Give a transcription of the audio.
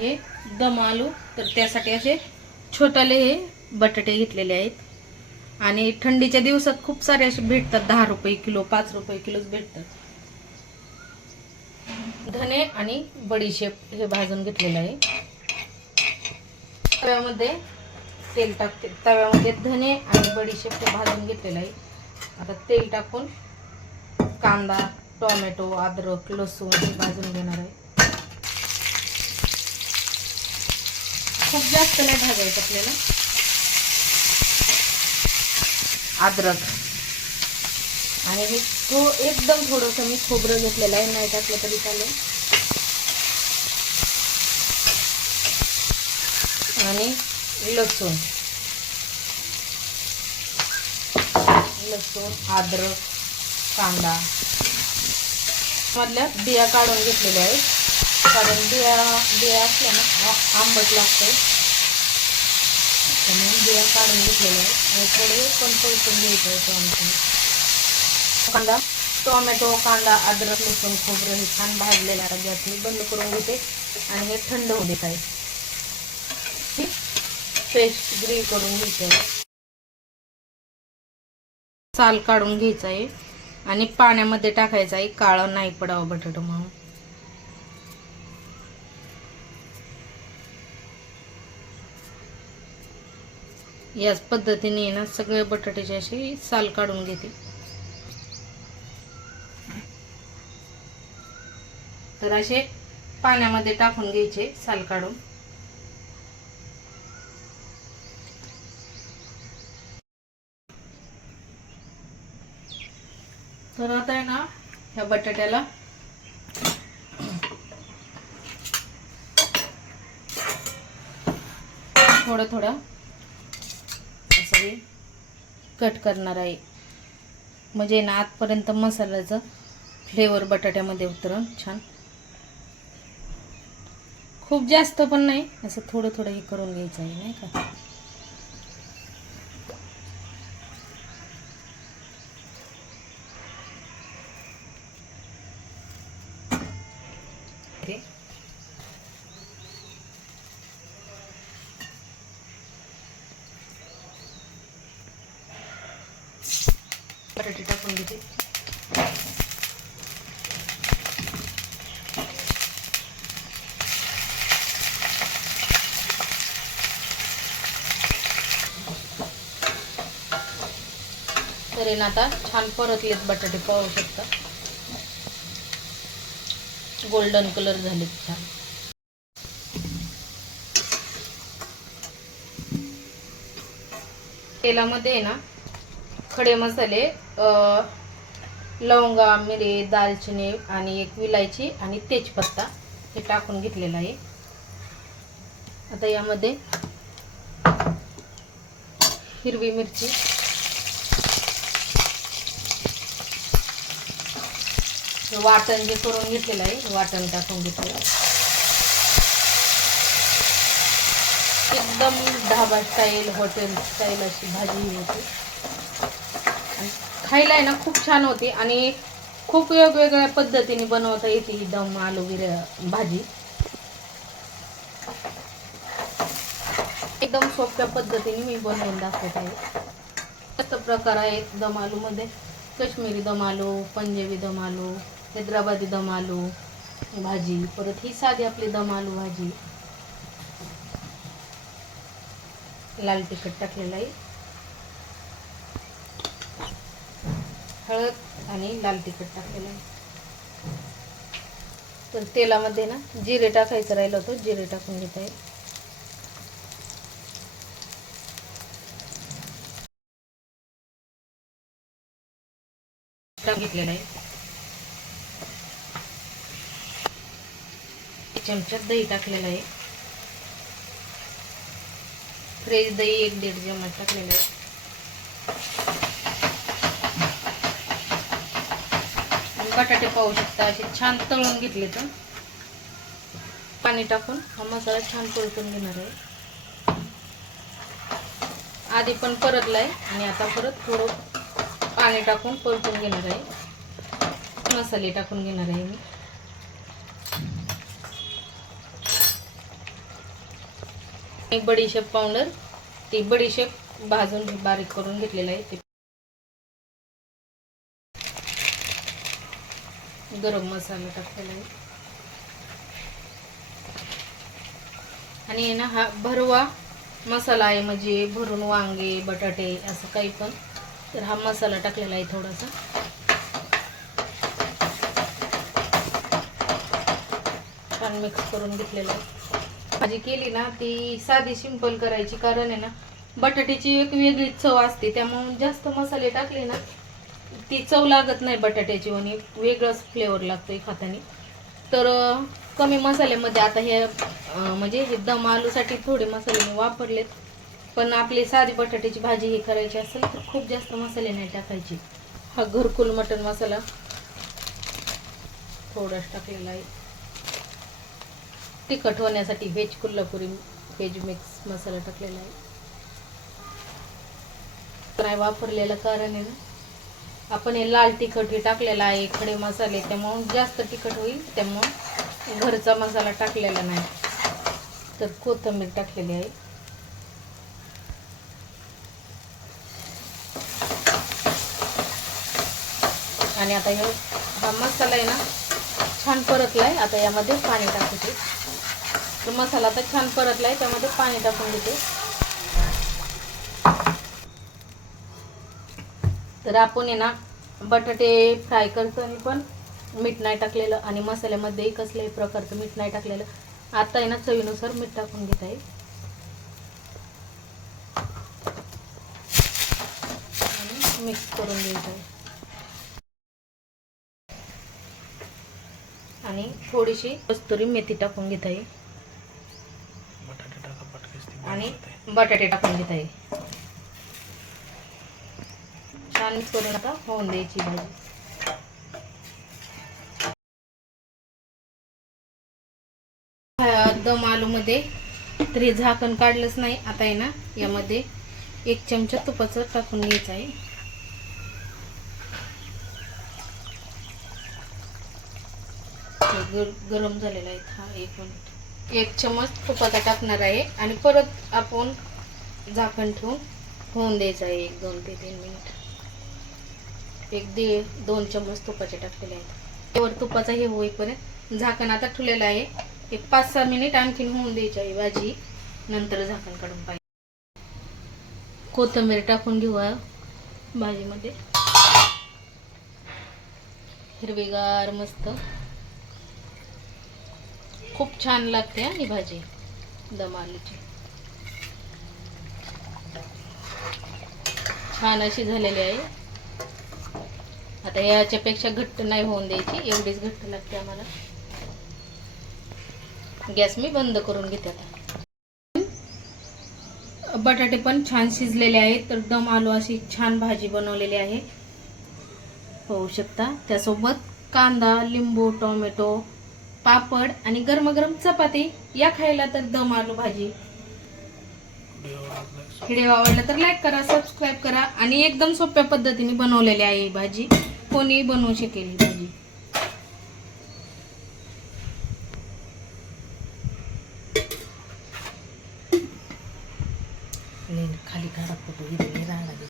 हे दम आलू. तर त्यासाठी असे छोटाले हे बटाटे घेतलेले आहेत. आणि थंडीच्या दिवसात खूप सारे असे भेटतात. दहा रुपये किलो पाच रुपये किलोच भेटतात. धने आणि बडीशेप हे भाजून घेतलेलं आहे. तव्यामध्ये तेल टाकते. तव्यामध्ये धने आणि बडीशेप हे भाजून घेतलेलं आहे. आता तेल टाकून कांदा टोमॅटो अद्रक लसूण हे भाजून घेणार आहे. खूप जास्त नाही भाजायचं आपल्याला. अद्रक. आणि हे थो एकदम थोडंसं मी खोबरं घेतलेलं आहे नाही टाकलं तरी चालेल. आणि लसूण. लसूण अद्रक कांदा. मधल्या बिया काढून घेतलेल्या आहेत. कारण बिया बिया असल्या ना आंबट लागते. म्हणून बिया काढून घेतलेल्या आहेत. थोडे पण परतून घ्यायचं आहे टोमॅटो कांदा टोमॅटो कांदा अद्रक लसूण खोबरं हे छान भाजलेलं आहे. गॅस मी बंद करून घेते. आणि हे थंड होऊ देत आहे. पेस्ट ग्रीव करून घ्यायचं आहे साल काढून घ्यायचं आहे. आणि पाण्यामध्ये टाकायचं आहे. काळं नाही पडावं बटाटा म्हणून. याच पद्धतीने ना सगळे बटाट्याचे असे साल काढून घेते. तर असे पाण्यामध्ये टाकून घ्यायचे साल काढून. तर आता आहे ना ह्या बटाट्याला थोडं थोडं असं कट करणार आहे. म्हणजे ना आतपर्यंत मसाल्याचं फ्लेवर बटाट्यामध्ये उतरून छान. खूप जास्त पण नाही असं थोडं थोडं हे करून घ्यायचं आहे नाही का? ते बटाटे टाकून घेते. तर ना आता छान परतलेत बटाटे पाहू शकता. गोल्डन कलर झालेत छान. तेलामध्ये आहे ना खडे मसाले लवंगा मिरे दालचिनी आणि एक विलायची आणि तेजपत्ता हे टाकून घेतलेलं आहे. आता यामध्ये हिरवी मिरची. वाटण जे करून घेतलेलं आहे वाटण टाकून घेतलेलं एकदम ढाबा स्टाईल हॉटेल स्टाईल अशी भाजी ही होती. खायला आहे ना खूप छान होती. आणि खूप वेगवेगळ्या पद्धतीने बनवता येते ही दम आलू भाजी. एकदम सोप्या पद्धतीने मी बनवून दाखवत आहे. जास्त प्रकार आहेत दम आलूमध्ये. कश्मीरी दम आलू पंजाबी दम आलू हैदराबादी दम आलू भाजी. परत ही साधी आपली दम आलू भाजी. लाल तिखट टाकलेलं आहे. हळद आणि लाल तिखट टाकलेलं आहे. तर तेलामध्ये ना जिरे टाकायचं राहिलं होतं जिरे टाकून घेत आहे. टाक आहे. एक दही टाकलेलं आहे. फ्रेश दही एक दीड चमच टाकलेलं आहे. बटाटे पाहू शकता असे छान तळून घेतले तर. पाणी टाकून हा मसाला छान परतून घेणार आहे. आधी पण परतलाय आणि आता परत थोडं पाणी टाकून परतून घेणार आहे. मसाले टाकून घेणार आहे मी. एक बडीशेप पावडर ती बडीशेप भाजून बारीक करून घेतलेलं आहे. ते गरम मसाला टाकलेला आहे. आणि आहे ना हा भरवा मसाला आहे म्हणजे भरून वांगे बटाटे असं काही पण. तर हा मसाला टाकलेला आहे थोडासा. छान मिक्स करून घेतलेला आहे. भाजी केली ना ती साधी सिंपल करायची कारण आहे ना बटाट्याची एक वेगळी चव असते त्यामुळे जास्त मसाले टाकले ना ती चव लागत नाही बटाट्याची आणि वेगळंच फ्लेवर लागतो खाताना तर कमी मसाल्यामध्ये आता हे म्हणजे हे दम आलूसाठी थोडे मसाले मी वापरलेत. पण आपली साधी बटाट्याची भाजी ही करायची असेल तर खूप जास्त मसाले नाही टाकायचे. हा घरकुल मटन मसाला. थोडाच टाकलेला आहे. तिखट होण्यासाठी veg Kolhapuri veg mix masala टाकलेला आहे. नाही वापरलेलं कारण आहे ना आपण हे लाल तिखट हे टाकलेलं आहे खडे मसाले त्यामुळं जास्त तिखट होईल त्यामुळं घरचा मसाला टाकलेला नाही. तर कोथिंबीर टाकलेली आहे. आणि आता हे हा मसाला आहे ना छान परतलाय. आता यामध्ये पाणी टाकते तर मसाला आता छान परतलाय त्यामध्ये पाणी टाकून देते. तर आपण आहे ना बटाटे फ्राय करताना पण मीठ नाही टाकलेलं आणि मसाल्यामध्ये कसल्याही प्रकारचं मीठ नाही टाकलेलं. आता आहे ना चवीनुसार मीठ टाकून घेत आहे. आणि मिक्स करून घ्यायचं आहे. आणि थोडीशी कस्तुरी मेथी टाकून घेत आहे. आणि बटाटे टाकून घेत आहे. छान करून आता होऊन द्यायची भाजी दम आलू मध्ये तरी झाकण काढलंच नाही आता आहे ना यामध्ये एक चमचा तुपाचं टाकून घ्यायचं आहे गर- गरम झालेला आहे हा एक मिनिट एक चमच तुपाचा टाकणार आहे आणि परत आपण झाकण ठेवून होऊन द्यायचं आहे एक दोन ते तीन मिनिट एक दे दोन चम्मच तुपाचे टाकलेले आहेत. त्यावर तुपाचा हे होईपर्यंत झाकण आता ठेवलेलं आहे. एक पाच सहा मिनिट आणखीन होऊन द्यायची आहे भाजी. नंतर झाकण काढून पाहिजे. कोथिंबीर टाकून घेऊ भाजीमध्ये. हिरवीगार मस्त. खूप छान लागते ही भाजी. दम आलूची छान अशी झालेली आहे. आता याच्यापेक्षा घट्ट नाही होऊन द्यायची एवढीच घट्ट लागते आम्हाला. गॅस मी बंद करून घेते आता. बटाटे पण छान शिजलेले आहेत तर दम आलू अशी छान भाजी बनवलेली आहे. होऊ शकता. त्यासोबत कांदा लिंबू टोमॅटो पापड आणि गरमागरम चपाती या खायला तर दम आलू भाजी. व्हिडिओ आवडला तर लाईक करा सबस्क्राईब करा आणि एकदम सोप्या पद्धतीने बनवलेली आहे ही भाजी. कोणीही बनवू शकेल